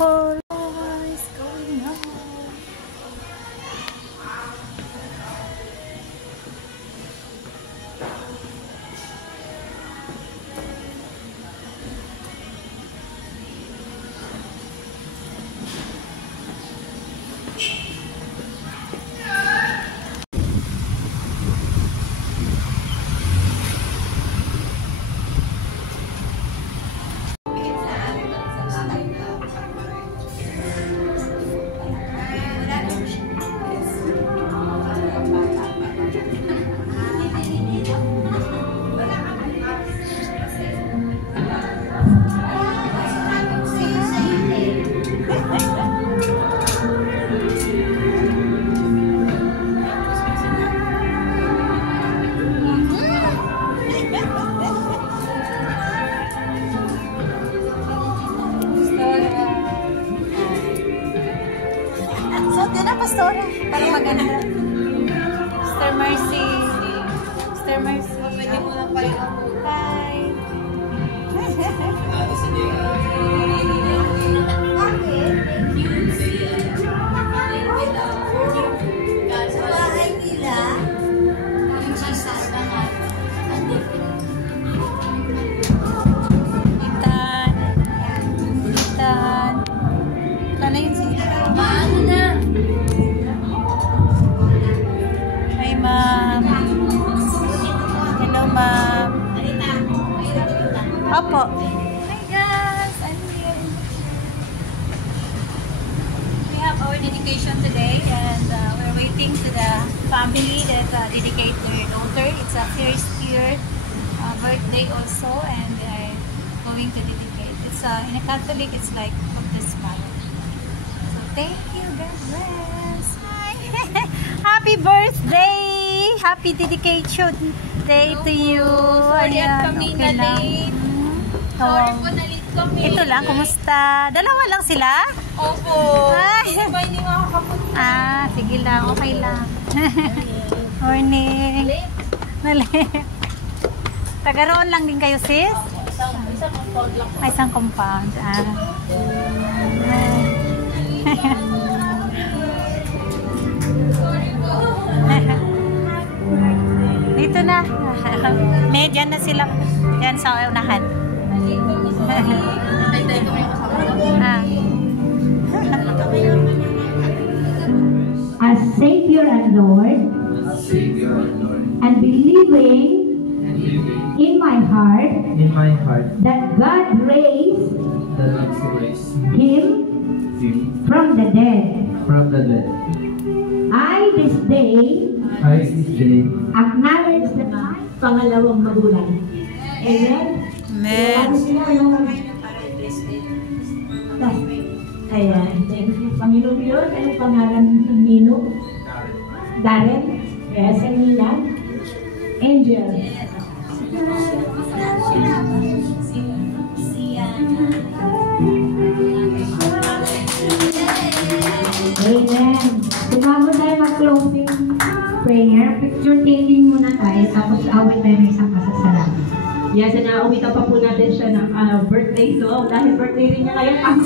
beautiful. What is going on? Pastora, parang maganda. Mr. Mercy. Mr. Mercy. Pwede mo lang pa rin ako. Hi. Sa bahay nila, yung sasabangan. Itan. Itan. Sana yun siya. Paano na? Hi, ma'am. Hello, ma'am. Opo. Hi, guys. I'm here. We have our dedication today, and we're waiting to the family that dedicate their daughter. It's a first year birthday also, and they are going to dedicate. It's in a Catholic, it's like of the spot. So thank you, God bless. Hi. Happy birthday! Happy dedication day to you. Sorry at kami na late. Sorry po na late kami. Ito lang, kumusta? Dalawa lang sila? Opo. Ay. Hindi ba hindi makakapunta? Sige lang, okay lang. Morning. Late. Tagaroon lang din kayo, sis? Isang compound lang. Isang compound. Dito na. Diyan na sila. Diyan sa unahan. As Savior and Lord, and believing in my heart that God raised him from the dead. I this day acknowledge that pangalawang magulang. Amen? Amen. Ayan. Thank you. Panginoon yun. Anong pangalan ng Nino? Darren? Yes. And Nina? Angel. Amen. Tumamo tayo mag-closing prayer. Picture taking muna tayo. Tapos awit tayo ng isang kasasalamat. Yes, and nauwitan pa po natin siya ng birthday song. Dahil birthday rin niya ngayon.